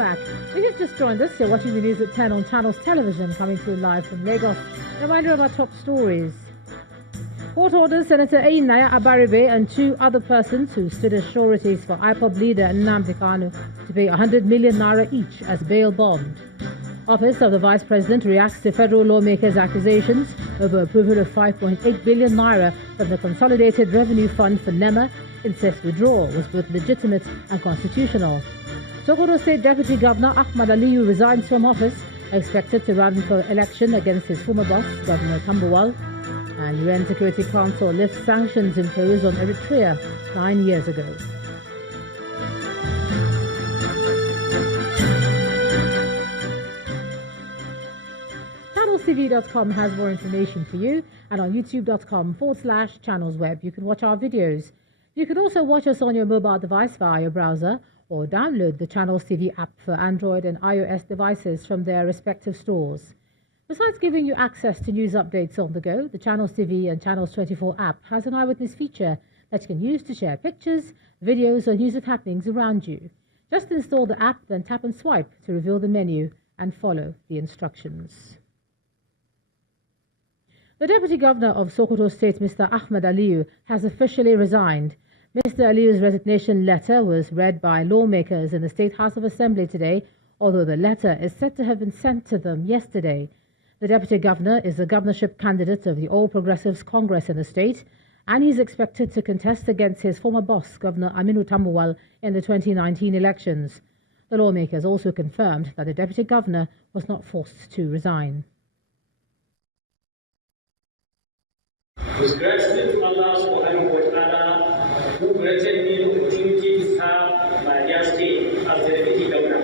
back. If you've just joined us, you're watching the news at 10 on Channels Television, coming to you live from Lagos. A reminder of our top stories. Court orders Senator Ainaya Abaribe and 2 other persons who stood as sureties for IPOB leader Nnamdi Kanu to pay 100 million naira each as bail bond. Office of the Vice President reacts to federal lawmakers' accusations over approval of 5.8 billion naira from the Consolidated Revenue Fund for NEMA. Insists withdrawal was both legitimate and constitutional. Sokoto State Deputy Governor Ahmad Aliyu resigns from office, expected to run for election against his former boss, Governor Tambuwal. And UN Security Council lifts sanctions imposed on Eritrea 9 years ago. ChannelsTV.com has more information for you, and on youtube.com/channelsweb you can watch our videos. You can also watch us on your mobile device via your browser or download the Channels TV app for Android and iOS devices from their respective stores. Besides giving you access to news updates on the go, the Channels TV and Channels 24 app has an eyewitness feature that you can use to share pictures, videos or news of happenings around you. Just install the app, then tap and swipe to reveal the menu and follow the instructions. The Deputy Governor of Sokoto State, Mr. Ahmad Aliyu, has officially resigned. Mr. Aliyu's resignation letter was read by lawmakers in the State House of Assembly today, although the letter is said to have been sent to them yesterday. The Deputy Governor is the governorship candidate of the All Progressives Congress in the state, and he's expected to contest against his former boss, Governor Aminu Tambuwal, in the 2019 elections. The lawmakers also confirmed that the Deputy Governor was not forced to resign. With gratitude to Allah subhanahu wa ta'ala, who granted me the opportunity to serve my dear state as the Deputy Governor.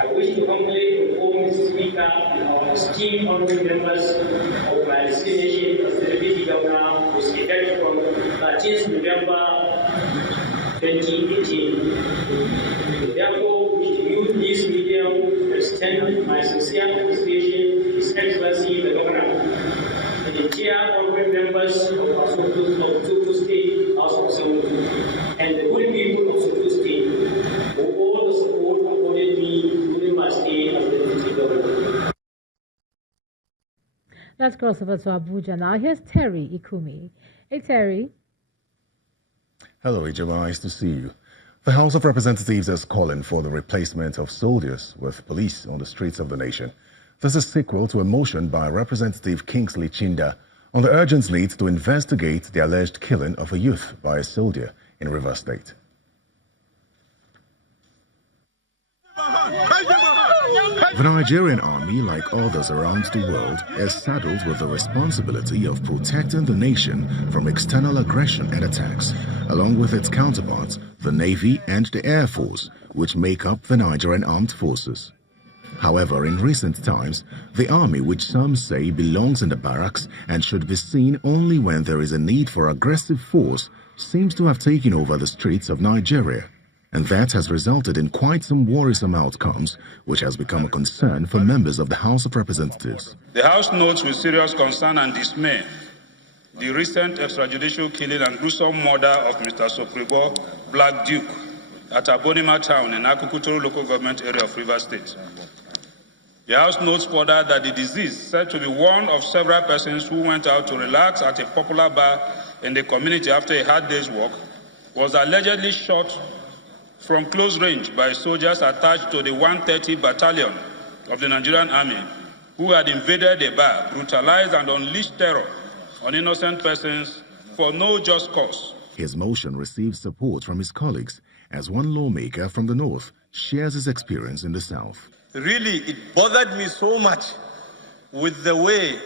I wish to humbly inform Mr. Speaker and our esteemed honorable members of my resignation as the Deputy Governor with effect from 13th November 2018. Therefore, we wish to use this medium to extend my sincere appreciation to His Excellency the Governor, the chair honorable members of our Sokoto State House of Assembly, and the good people of Sokoto State for all the support accorded me during my stay as the Deputy Governor. Let's cross over to Abuja now. Here's Terry Ikumi. Hey, Terry. Hello, Ijoma. Nice to see you. The House of Representatives is calling for the replacement of soldiers with police on the streets of the nation. This is a sequel to a motion by Representative Kingsley Chinda on the urgent need to investigate the alleged killing of a youth by a soldier in Rivers State. The Nigerian army, like others around the world, is saddled with the responsibility of protecting the nation from external aggression and attacks, along with its counterparts, the Navy and the Air Force, which make up the Nigerian Armed Forces. However, in recent times, the army, which some say belongs in the barracks and should be seen only when there is a need for aggressive force, seems to have taken over the streets of Nigeria. And that has resulted in quite some worrisome outcomes, which has become a concern for members of the House of Representatives. The House notes with serious concern and dismay the recent extrajudicial killing and gruesome murder of Mr. Sokribo Black Duke at Abonima town in Akukutoro local government area of Rivers State. The House notes further that the deceased, said to be one of several persons who went out to relax at a popular bar in the community after a hard day's work, was allegedly shot from close range by soldiers attached to the 130 Battalion of the Nigerian Army, who had invaded a bar, brutalized and unleashed terror on innocent persons for no just cause. His motion received support from his colleagues, as one lawmaker from the north shares his experience in the south. Really, it bothered me so much with the way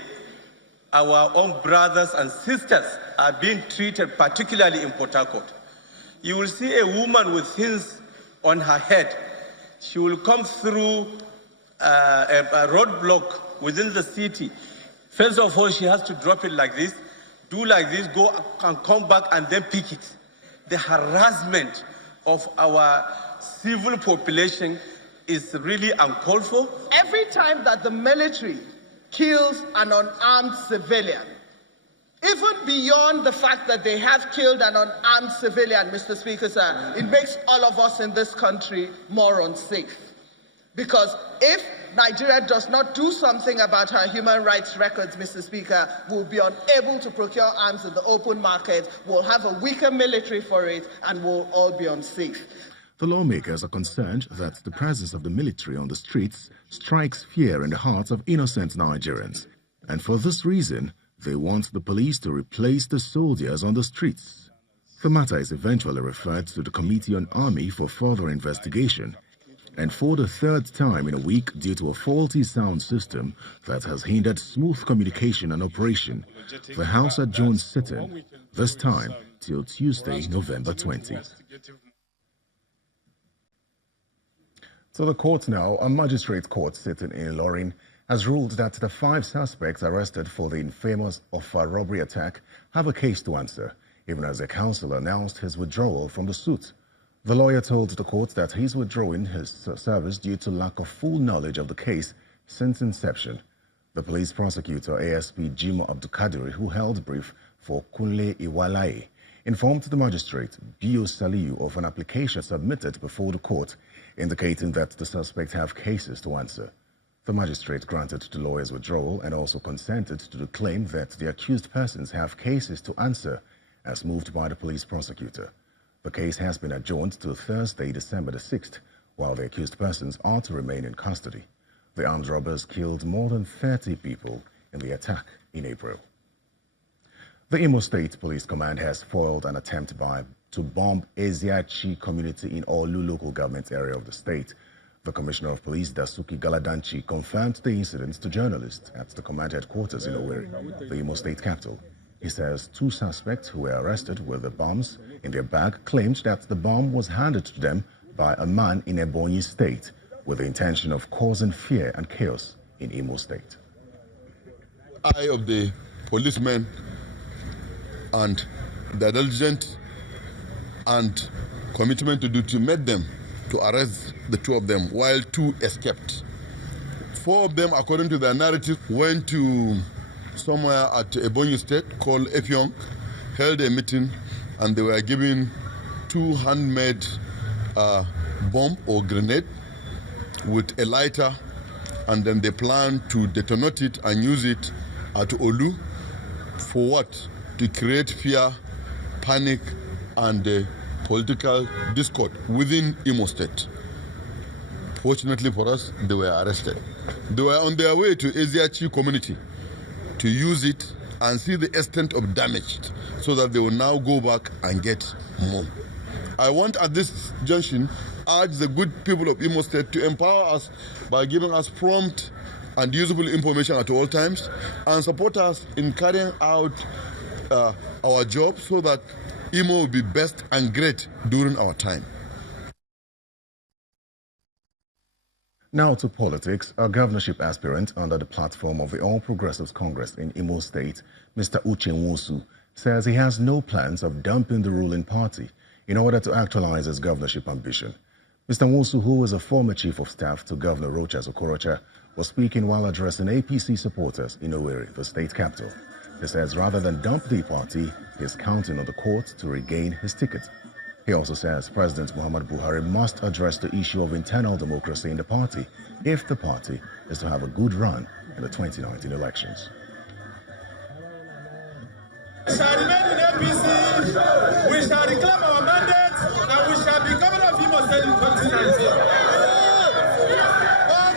our own brothers and sisters are being treated, particularly in Port Harcourt. You will see a woman with things on her head. She will come through a roadblock within the city. First of all, she has to drop it like this, do like this, go and come back and then pick it. The harassment of our civil population is really uncalled for. Every time that the military kills an unarmed civilian, even beyond the fact that they have killed an unarmed civilian, Mr. Speaker, sir, it makes all of us in this country more unsafe. Because if Nigeria does not do something about her human rights records, Mr. Speaker, we'll be unable to procure arms in the open market, we'll have a weaker military for it, and we'll all be unsafe. The lawmakers are concerned that the presence of the military on the streets strikes fear in the hearts of innocent Nigerians. And for this reason, they want the police to replace the soldiers on the streets. The matter is eventually referred to the Committee on Army for further investigation. And for the third time in a week, due to a faulty sound system that has hindered smooth communication and operation, the House adjourns sitting, this time till Tuesday, November 20. To the court now. A magistrate court sitting in Ilorin has ruled that the 5 suspects arrested for the infamous Offa robbery attack have a case to answer, even as their counsel announced his withdrawal from the suit. The lawyer told the court that he's withdrawing his service due to lack of full knowledge of the case since inception. The police prosecutor, ASP Jimo Abdulkadiri, who held brief for Kunle Iwalae, informed the magistrate, Bio Saliu, of an application submitted before the court, indicating that the suspects have cases to answer. The magistrate granted the lawyer's withdrawal and also consented to the claim that the accused persons have cases to answer, as moved by the police prosecutor. The case has been adjourned to Thursday, December the 6th, while the accused persons are to remain in custody. The armed robbers killed more than 30 people in the attack in April. The Imo State Police Command has foiled an attempt to bomb Eziachi community in Olu local government area of the state. The Commissioner of Police, Dasuki Galadanchi, confirmed the incident to journalists at the command headquarters in Owerri, the Imo State capital. He says 2 suspects who were arrested with the bombs in their bag claimed that the bomb was handed to them by a man in Ebonyi State with the intention of causing fear and chaos in Imo State. Eye of the policemen and the diligent and commitment to duty made them to arrest the 2 of them, while 2 escaped. 4 of them, according to their narrative, went to somewhere at Ebonyi State called Epiong, held a meeting, and they were given 2 handmade bomb or grenade with a lighter, and then they planned to detonate it and use it at Olu. For what? To create fear, panic, and political discord within Imo State. Fortunately for us, they were arrested. They were on their way to Eziachi community to use it and see the extent of damage so that they will now go back and get more. I want at this junction urge the good people of Imo State to empower us by giving us prompt and usable information at all times and support us in carrying out our job so that Imo will be best and great during our time. Now to politics. A governorship aspirant under the platform of the All Progressives Congress in Imo State, Mr. Uche Nwosu, says he has no plans of dumping the ruling party in order to actualize his governorship ambition. Mr. Nwosu, who is a former chief of staff to Governor Rochas Okorocha, was speaking while addressing APC supporters in Owerri, the state capital. He says rather than dump the party, he is counting on the court to regain his ticket. He also says President Muhammadu Buhari must address the issue of internal democracy in the party if the party is to have a good run in the 2019 elections. We shall remain in APC, we shall reclaim our mandate, and we shall be governor of Imo State in 2019. But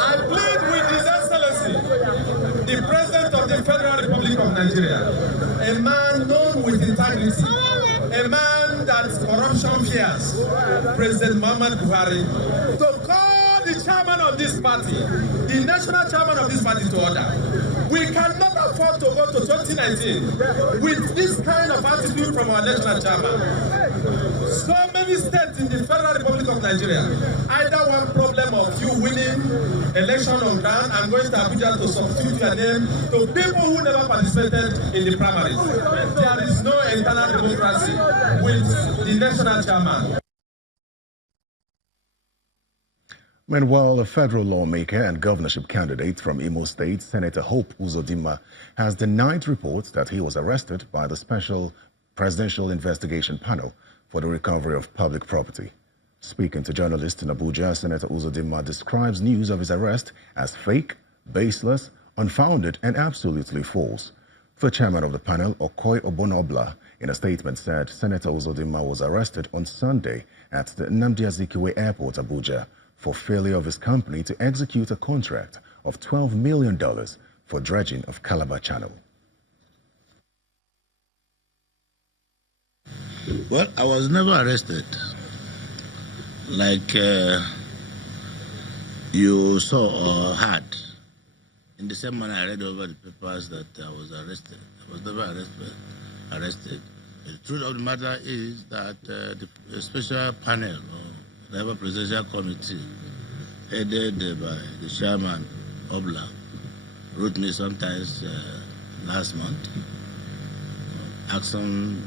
I plead with His Excellency, the President of the Federal Republic of Nigeria, a man known with integrity, a man that corruption fears, President Muhammadu Buhari, to call the chairman of this party, the national chairman of this party, to order. We cannot afford to go to 2019 with this kind of attitude from our national chairman. So many states in the Federal Republic of Nigeria, either one problem of you winning election on ground and going to Abuja to substitute your name to people who never participated in the primaries. There is no internal democracy with the national chairman. Meanwhile, a federal lawmaker and governorship candidate from Imo State, Senator Hope Uzodimma, has denied reports that he was arrested by the Special Presidential Investigation Panel for the recovery of public property. Speaking to journalists in Abuja, Senator Uzodinma describes news of his arrest as fake, baseless, unfounded, and absolutely false. The chairman of the panel, Okoy Obonobla, in a statement said Senator Uzodinma was arrested on Sunday at the Nnamdi Azikiwe Airport, Abuja, for failure of his company to execute a contract of $12 million for dredging of Calabar Channel. Well, I was never arrested. Like you saw or heard. In the same manner, I read over the papers that I was arrested. I was never arrested. The truth of the matter is that the special panel or whatever presidential committee headed by the chairman, Obla, wrote me sometimes last month asking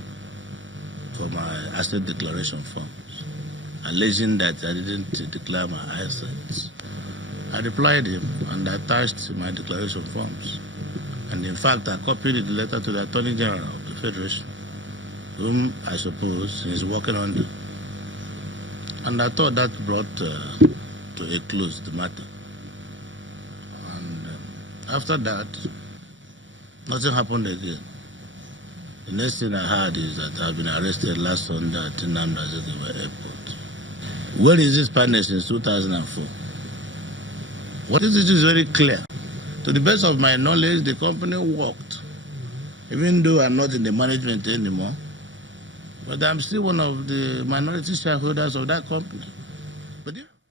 for my asset declaration forms, alleging that I didn't declare my assets. I replied him and attached my declaration forms. And in fact, I copied the letter to the Attorney General of the Federation, whom I suppose is working on them. And I thought that brought to a close the matter. And after that, nothing happened again. The next thing I heard is that I've been arrested last Sunday at Nnamdi Azikiwe Airport. Where is this panel since 2004? What is it is very clear. To the best of my knowledge, the company worked, even though I'm not in the management anymore, but I'm still one of the minority shareholders of that company.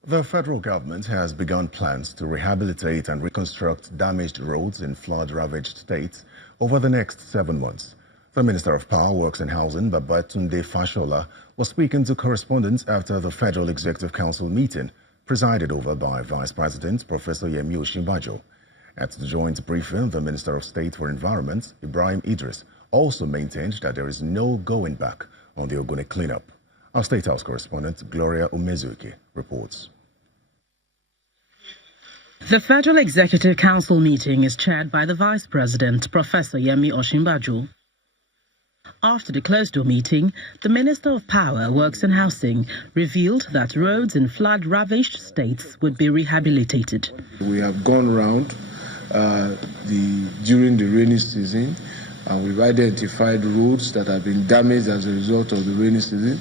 The federal government has begun plans to rehabilitate and reconstruct damaged roads in flood-ravaged states over the next 7 months. The Minister of Power, Works and Housing, Babatunde Fashola, was speaking to correspondents after the Federal Executive Council meeting, presided over by Vice President Professor Yemi Osinbajo. At the joint briefing, the Minister of State for Environment, Ibrahim Idris, also maintained that there is no going back on the Ogoni cleanup. Our State House correspondent, Gloria Umezuike, reports. The Federal Executive Council meeting is chaired by the Vice President, Professor Yemi Osinbajo. After the closed-door meeting, the Minister of Power, Works and Housing revealed that roads in flood-ravaged states would be rehabilitated. We have gone around during the rainy season, and we've identified roads that have been damaged as a result of the rainy season.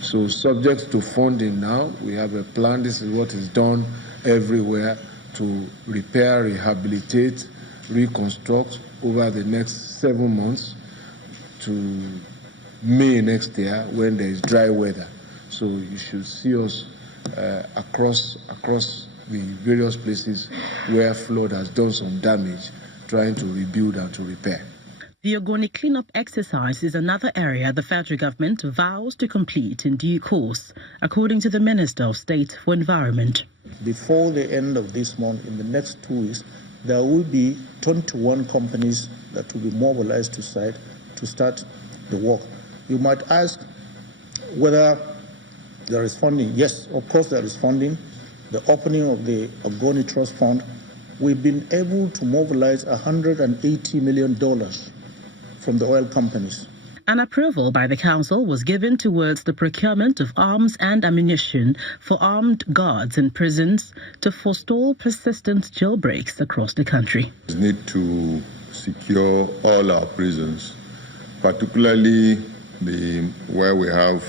So subject to funding now, we have a plan. This is what is done everywhere to repair, rehabilitate, reconstruct over the next 7 months to May next year when there is dry weather. So you should see us across the various places where flood has done some damage, trying to rebuild and to repair. The Ogoni cleanup exercise is another area the federal government vows to complete in due course, according to the Minister of State for Environment. Before the end of this month, in the next 2 weeks, there will be 21 companies that will be mobilized to site to start the work. You might ask whether there is funding. Yes, of course there is funding. The opening of the Ogoni Trust Fund, we've been able to mobilize $180 million from the oil companies. An approval by the council was given towards the procurement of arms and ammunition for armed guards in prisons to forestall persistent jailbreaks across the country. We need to secure all our prisons, particularly where we have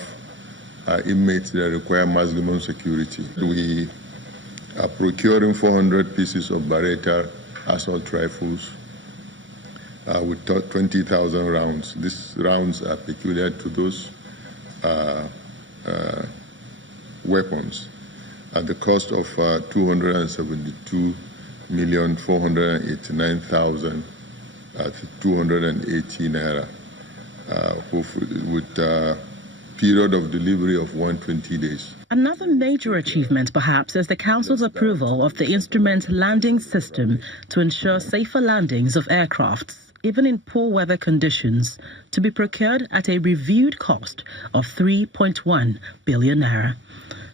inmates that require maximum security. We are procuring 400 pieces of Beretta assault rifles with 20,000 rounds. These rounds are peculiar to those weapons at the cost of 272,489,280 naira, with a period of delivery of 120 days. Another major achievement, perhaps, is the Council's approval of the instrument landing system to ensure safer landings of aircrafts, even in poor weather conditions, to be procured at a reviewed cost of 3.1 billion naira.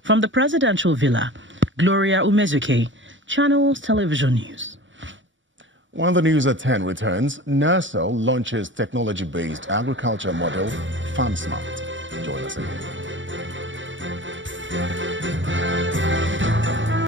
From the presidential villa, Gloria Umezuke, Channels Television News. When the news at 10 returns, NERSL launches technology-based agriculture model, FarmSmart. Join us again.